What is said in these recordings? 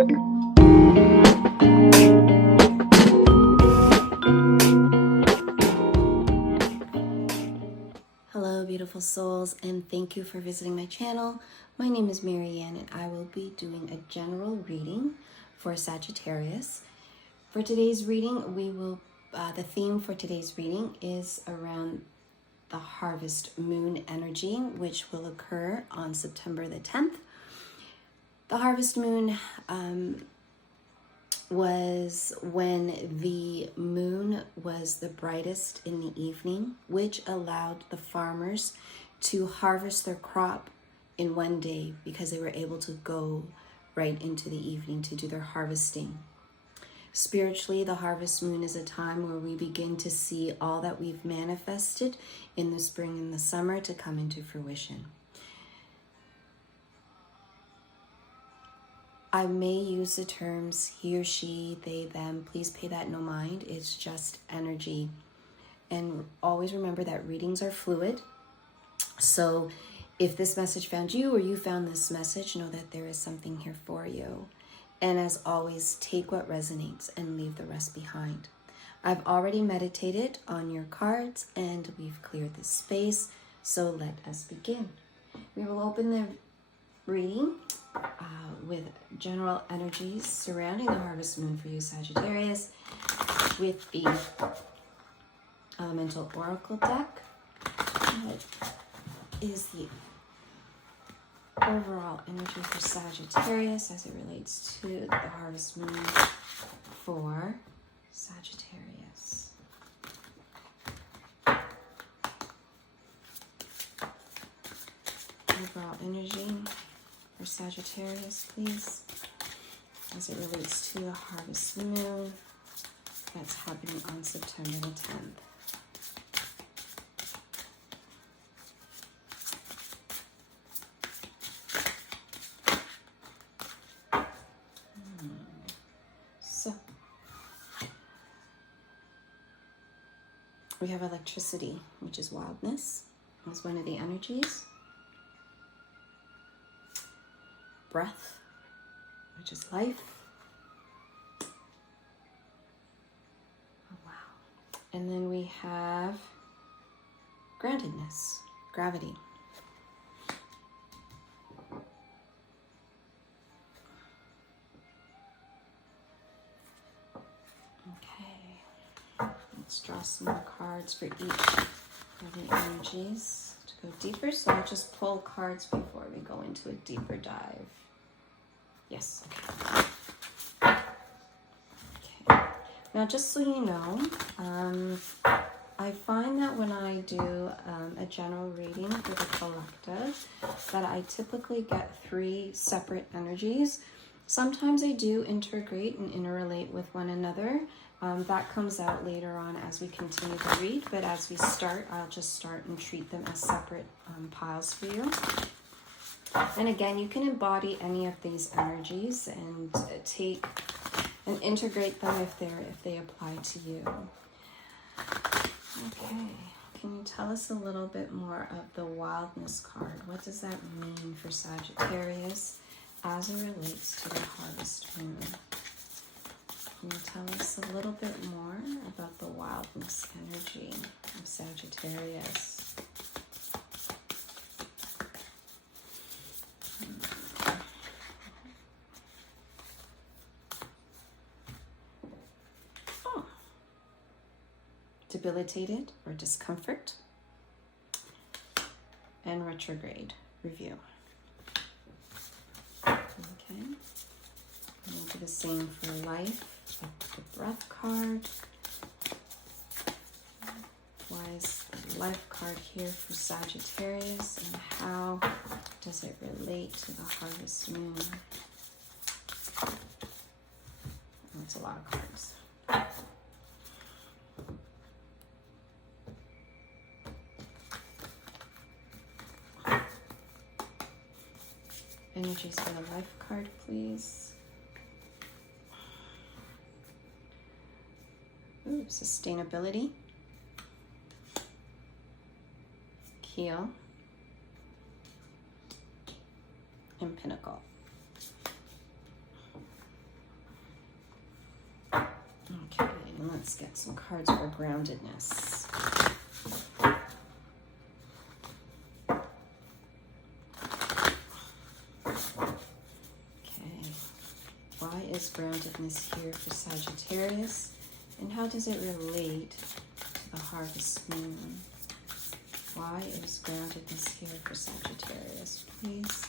Hello, beautiful souls, and thank you for visiting my channel. My name is Marianne, and I will be doing a general reading for Sagittarius. For today's reading, the theme for today's reading is around the harvest moon energy, which will occur on September the 10th. The harvest moon was when the moon was the brightest in the evening, which allowed the farmers to harvest their crop in one day because they were able to go right into the evening to do their harvesting. Spiritually, the harvest moon is a time where we begin to see all that we've manifested in the spring and the summer to come into fruition. I may use the terms he or she, they, them. Please pay that no mind. It's just energy. And always remember that readings are fluid. So if this message found you or you found this message, know that there is something here for you. And as always, take what resonates and leave the rest behind. I've already meditated on your cards and we've cleared the space. So let us begin. We will open the reading with general energies surrounding the harvest moon for you, Sagittarius, with the elemental oracle deck. What is the overall energy for Sagittarius as it relates to the harvest moon for Sagittarius? Overall energy for Sagittarius, please, as it relates to the harvest moon that's happening on September the 10th. So, we have electricity, which is wildness, as one of the energies. Breath, which is life. Oh, wow. And then we have groundedness, gravity. Okay. Let's draw some more cards for each of the energies to go deeper. So I'll just pull cards before we go into a deeper dive. Yes, okay. Okay. Now, just so you know, I find that when I do a general reading for the collective, that I typically get 3 separate energies. Sometimes I do integrate and interrelate with one another. That comes out later on as we continue to read, but as we start, I'll just start and treat them as separate piles for you. And again, you can embody any of these energies and take and integrate them if they apply to you. Okay, can you tell us a little bit more of the wildness card? What does that mean for Sagittarius as it relates to the harvest moon? Can you tell us a little bit more about the wildness energy of Sagittarius? Debilitated or discomfort, and retrograde review. Okay, and we'll do the same for life, the breath card. Why is the life card here for Sagittarius, and how does it relate to the harvest moon? That's a lot of cards. Energies for the life card, please. Ooh, sustainability. Keel. And Pinnacle. And let's get some cards for groundedness. Okay. Why is groundedness here for Sagittarius? And how does it relate to the harvest moon? Why is groundedness here for Sagittarius, please?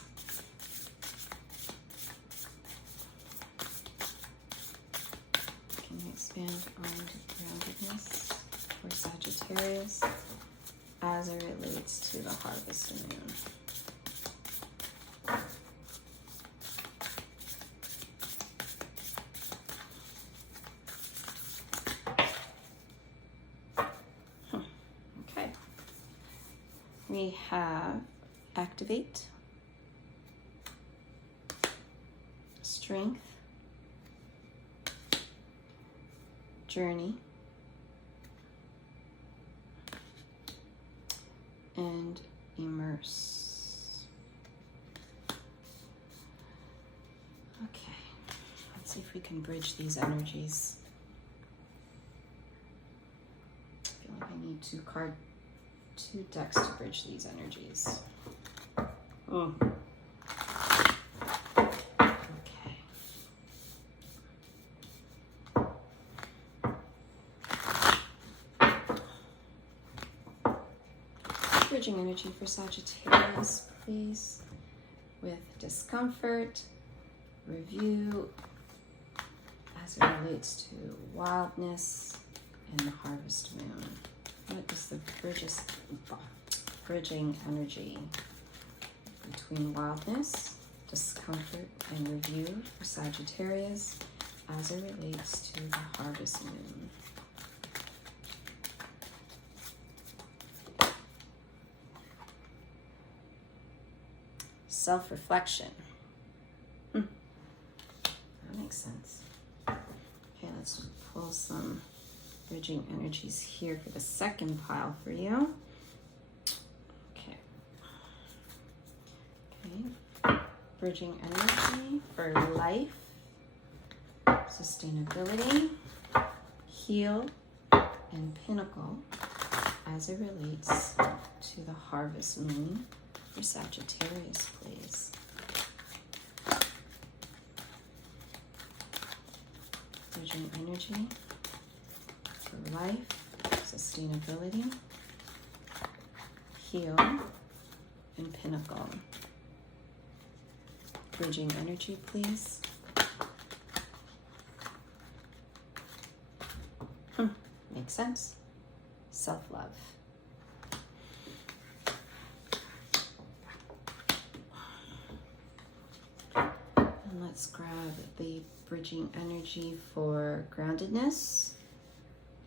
Can you expand on groundedness for Sagittarius as it relates to the harvest moon? We have activate, strength, journey, and immerse. Okay, let's see if we can bridge these energies. I feel like I need two decks to bridge these energies. Okay. Bridging energy for Sagittarius, please, with discomfort, review as it relates to wildness and the harvest moon. What is the bridging energy between wildness, discomfort, and review for Sagittarius as it relates to the harvest moon? Self-reflection. That makes sense. Okay, let's pull some bridging energies here for the second pile for you. Okay. Bridging energy for life, sustainability, heal, and pinnacle as it relates to the harvest moon for Sagittarius, please. Bridging energy for life, sustainability, heal, and pinnacle. Bridging energy, please. Makes sense. Self-love. And let's grab the bridging energy for groundedness.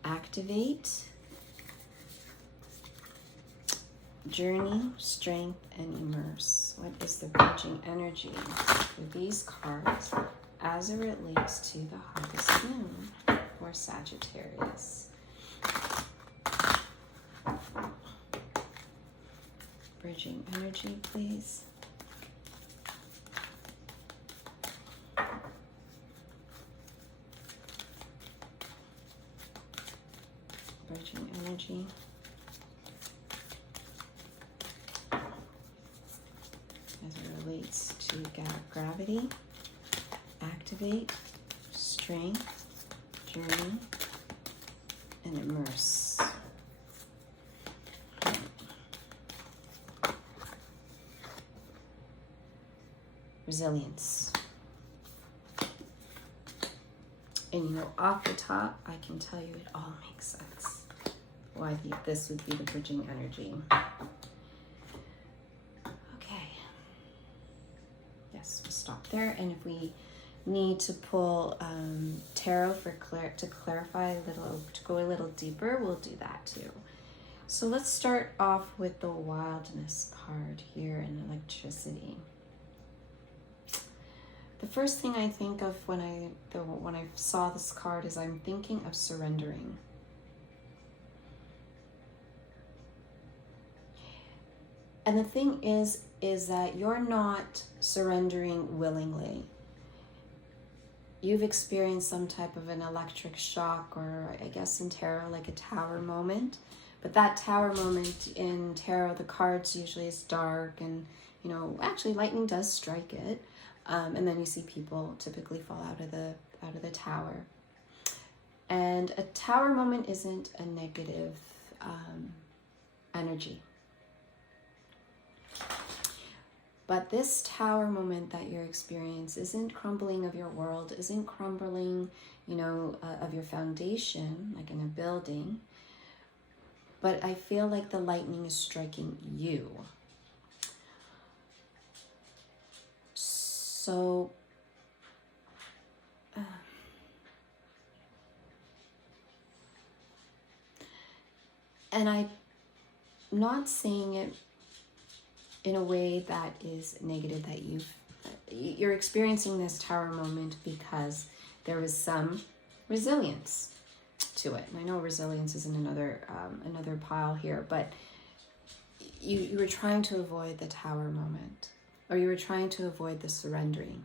Activate, journey, strength, and immerse. What is the bridging energy for these cards as it relates to the harvest moon for Sagittarius? Bridging energy, please. Bridging energy. As it relates to gravity, activate, strength, journey, and immerse. Resilience. And you know, off the top, I can tell you it all makes sense. Why this would be the bridging energy. Okay. Yes, we'll stop there. And if we need to pull tarot to clarify a little, to go a little deeper, we'll do that too. So let's start off with the wildness card here in electricity. The first thing I think of when I saw this card is I'm thinking of surrendering. And the thing is that you're not surrendering willingly. you've experienced some type of an electric shock, or I guess in tarot, like a tower moment. But that tower moment in tarot, the cards usually is dark, and you know, actually lightning does strike it. And then you see people typically fall out of the tower. And a tower moment isn't a negative energy. But this tower moment that you're experiencing isn't crumbling of your world, isn't crumbling, you know, of your foundation, like in a building. But I feel like the lightning is striking you. So, and I'm not saying it in a way that is negative, that you're experiencing this tower moment because there was some resilience to it. And I know resilience is in another pile here, but you were trying to avoid the tower moment, or you were trying to avoid the surrendering.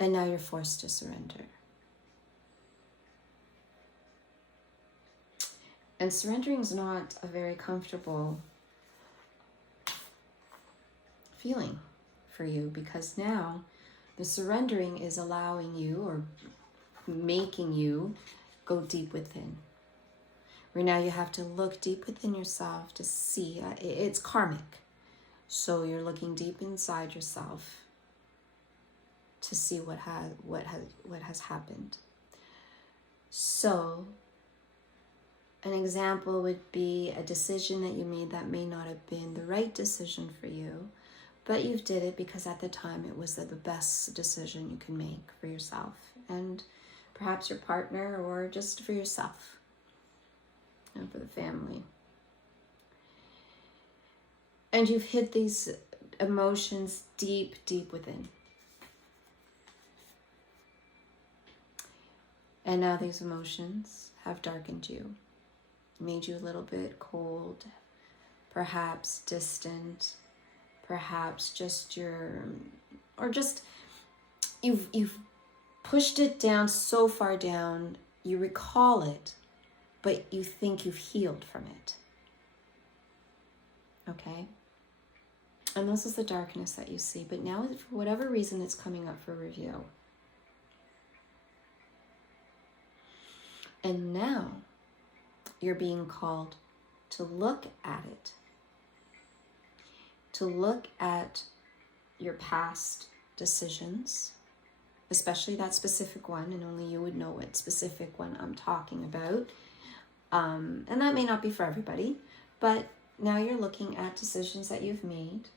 And now you're forced to surrender. And surrendering is not a very comfortable feeling for you, because now the surrendering is allowing you, or making you, go deep within. Where now you have to look deep within yourself to see, it's karmic. So you're looking deep inside yourself to see what has happened. So an example would be a decision that you made that may not have been the right decision for you, but you did it because at the time it was the best decision you can make for yourself and perhaps your partner, or just for yourself and for the family. And you've hid these emotions deep, deep within. And now these emotions have darkened you, made you a little bit cold, perhaps distant, perhaps just you've pushed it down so far down, you recall it, but you think you've healed from it. Okay? And this is the darkness that you see, but now for whatever reason it's coming up for review. And now you're being called to look at it, to look at your past decisions, especially that specific one, and only you would know what specific one I'm talking about. And that may not be for everybody, but now you're looking at decisions that you've made,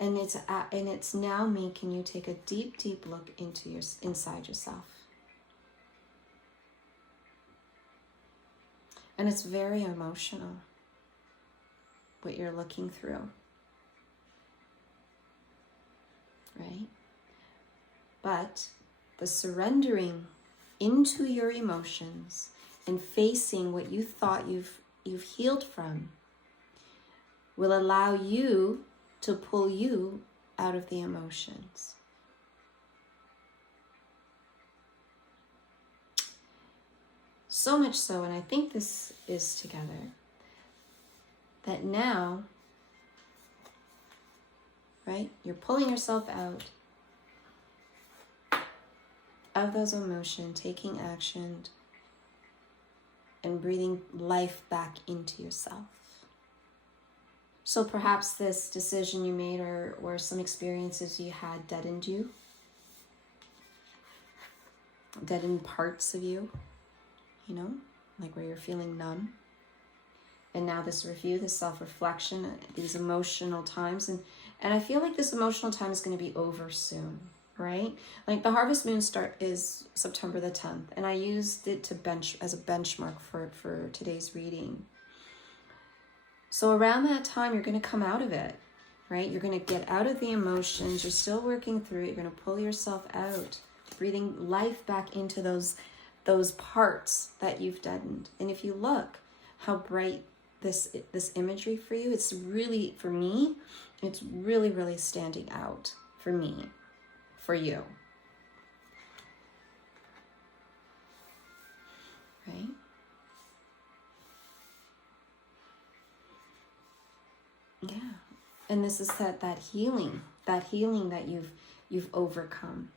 and it's now making you take a deep, deep look into inside yourself. And it's very emotional, what you're looking through, right? But the surrendering into your emotions and facing what you thought you've healed from will allow you to pull you out of the emotions. So much so, and I think this is together, that now, right, you're pulling yourself out of those emotions, taking action, and breathing life back into yourself. So perhaps this decision you made, or some experiences you had, deadened you, deadened parts of you, you know, like where you're feeling numb. And now this review, this self-reflection, these emotional times, and I feel like this emotional time is going to be over soon, right? Like the harvest moon is September the 10th, and I used it as a benchmark for today's reading. So around that time, you're going to come out of it, right? You're going to get out of the emotions. You're still working through it. You're going to pull yourself out, breathing life back into those parts that you've deadened. And if you look how bright this imagery for you, it's really, for me, it's really, really standing out for me, for you. Right? Yeah. And this is that healing that you've overcome.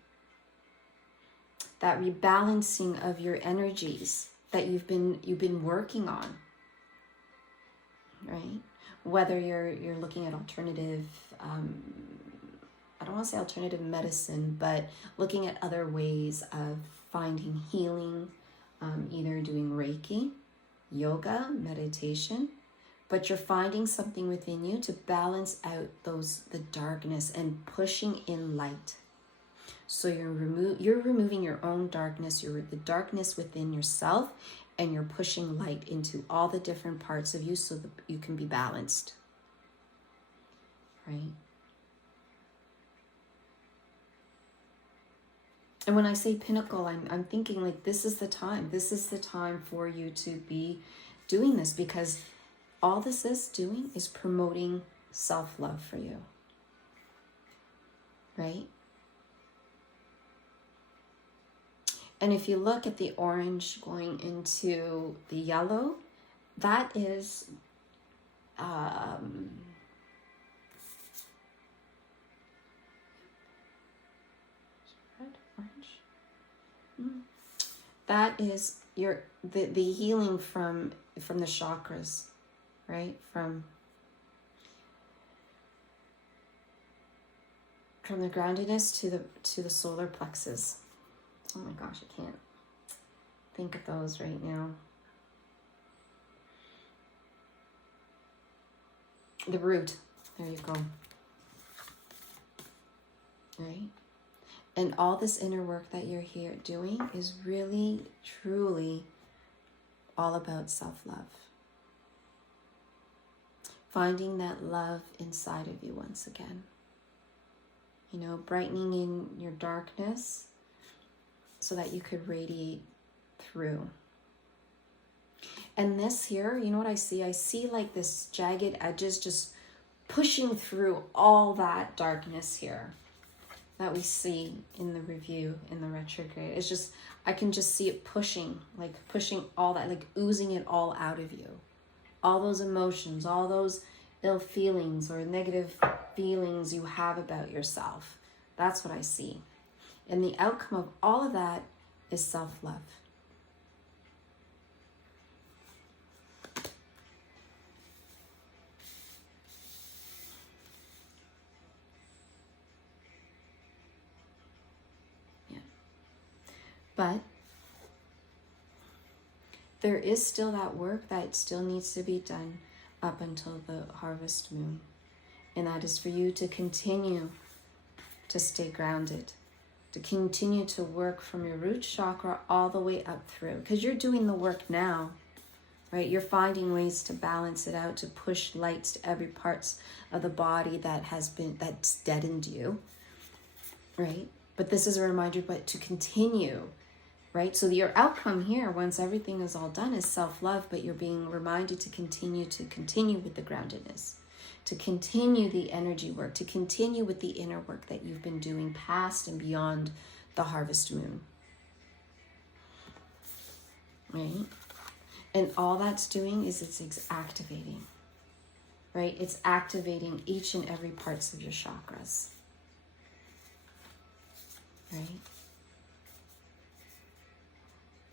That rebalancing of your energies that you've been working on. Right? Whether you're looking at alternative, I don't want to say alternative medicine, but looking at other ways of finding healing, either doing Reiki, yoga, meditation, but you're finding something within you to balance out the darkness and pushing in light. So you're removing your own darkness, the darkness within yourself, and you're pushing light into all the different parts of you so that you can be balanced. Right? And when I say pinnacle, I'm thinking like this is the time. This is the time for you to be doing this, because all this is doing is promoting self-love for you. Right? And if you look at the orange going into the yellow, that is red, orange. That is the healing from the chakras, right? From the groundedness to the solar plexus. Oh my gosh, I can't think of those right now. The root, there you go. Right? And all this inner work that you're here doing is really, truly all about self-love. Finding that love inside of you once again. You know, brightening in your darkness so that you could radiate through. And this here, you know what I see? I see like this jagged edges just pushing through all that darkness here that we see in the review, in the retrograde. It's just, I can just see it pushing all that, like oozing it all out of you. All those emotions, all those ill feelings or negative feelings you have about yourself. That's what I see. And the outcome of all of that is self-love. Yeah. But there is still that work that still needs to be done up until the harvest moon. And that is for you to continue to stay grounded. To continue to work from your root chakra all the way up through. Because you're doing the work now, right? You're finding ways to balance it out, to push lights to every parts of the body that's deadened you, right? But this is a reminder, but to continue, right? So your outcome here, once everything is all done, is self-love, but you're being reminded to continue with the groundedness. To continue the energy work, to continue with the inner work that you've been doing past and beyond the harvest moon. Right? And all that's doing is it's activating. Right? It's activating each and every parts of your chakras. Right?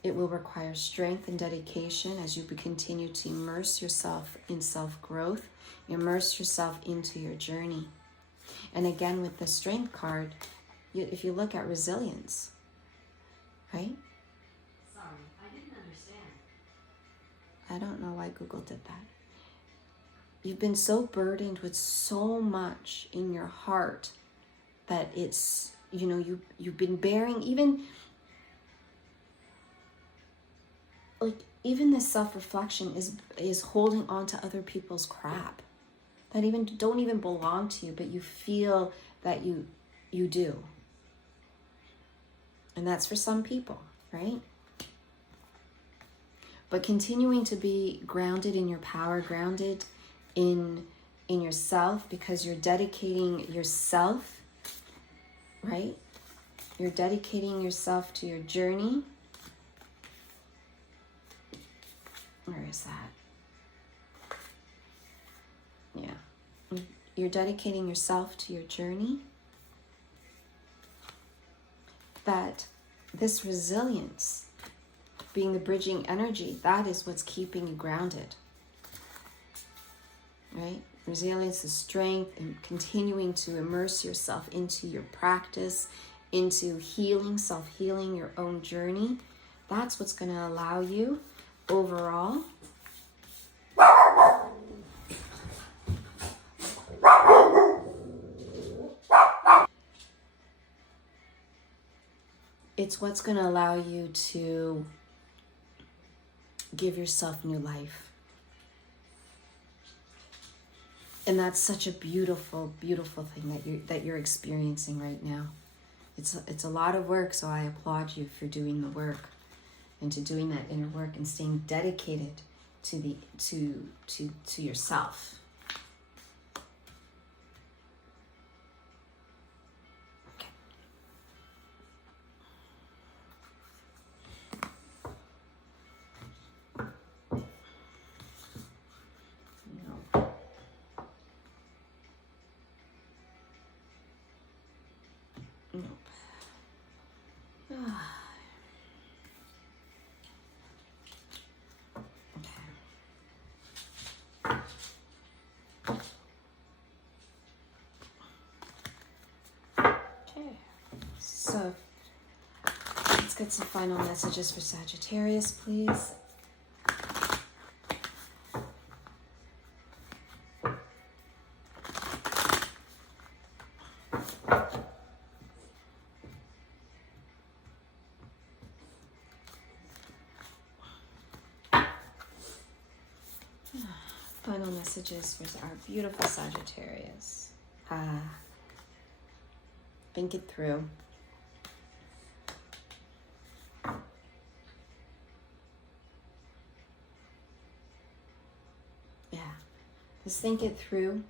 It will require strength and dedication as you continue to immerse yourself in self-growth. Immerse yourself into your journey. And again, with the strength card, if you look at resilience, right? Sorry, I didn't understand. I don't know why Google did that. You've been so burdened with so much in your heart that it's, you know, you've been bearing even this self-reflection is holding on to other people's crap that don't even belong to you, but you feel that you do. And that's for some people, right? but continuing to be grounded in your power, grounded in yourself, because you're dedicating yourself, right? You're dedicating yourself to your journey. Where is that? Yeah. You're dedicating yourself to your journey. That this resilience, being the bridging energy, that is what's keeping you grounded. Right? Resilience is strength, and continuing to immerse yourself into your practice, into healing, self-healing, your own journey. That's what's going to allow you overall it's what's going to allow you to give yourself new life. And that's such a beautiful, beautiful thing that you're experiencing right now. It's a lot of work, so I applaud you for doing the work and to doing that inner work and staying dedicated to yourself. Okay. No. Nope. So let's get some final messages for Sagittarius, please. Final messages for our beautiful Sagittarius. Think it through. Yeah, just think it through.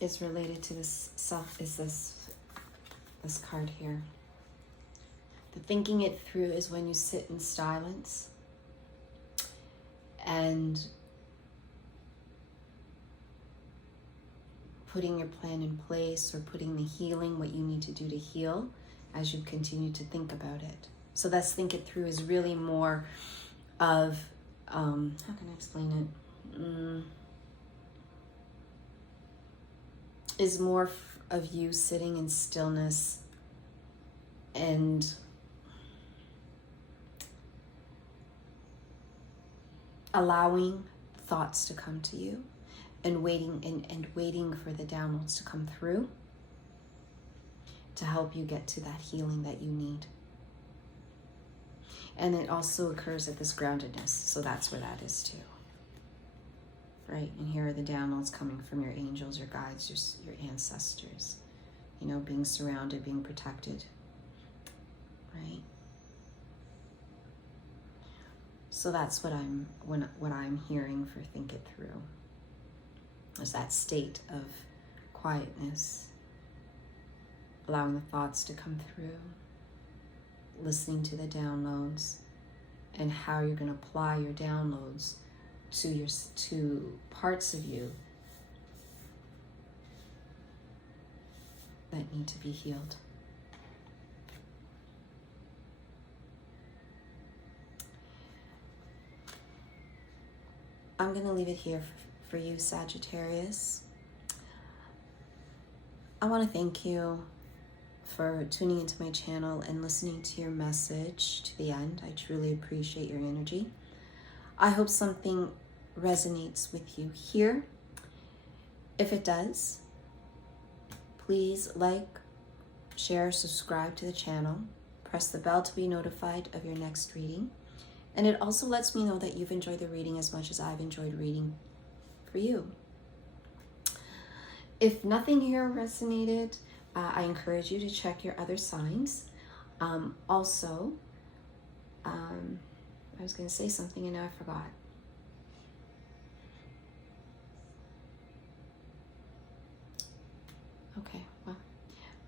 Is related to this this card here. The thinking it through is when you sit in silence and putting your plan in place, or putting the healing, what you need to do to heal, as you continue to think about it. So that's think it through is really more of, how can I explain it? Is more of you sitting in stillness and allowing thoughts to come to you, and waiting for the downloads to come through to help you get to that healing that you need. And it also occurs at this groundedness, so that's where that is too. Right? And here are the downloads coming from your angels, your guides, your ancestors. You know, being surrounded, being protected. Right? So that's what I'm hearing for think it through. Is that state of quietness, allowing the thoughts to come through, listening to the downloads, and how you're going to apply your downloads to parts of you that need to be healed. I'm going to leave it here for you, Sagittarius. I want to thank you for tuning into my channel and listening to your message to the end. I truly appreciate your energy. I hope something resonates with you here. If it does, please like, share, subscribe to the channel. Press the bell to be notified of your next reading. And it also lets me know that you've enjoyed the reading as much as I've enjoyed reading for you. If nothing here resonated, I encourage you to check your other signs. Also, I was going to say something and now I forgot. Okay, well,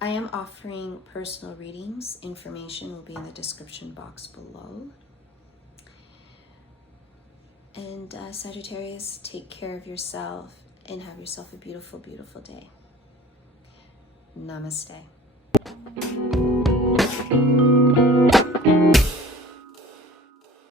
I am offering personal readings. Information will be in the description box below. And Sagittarius, take care of yourself and have yourself a beautiful, beautiful day. Namaste.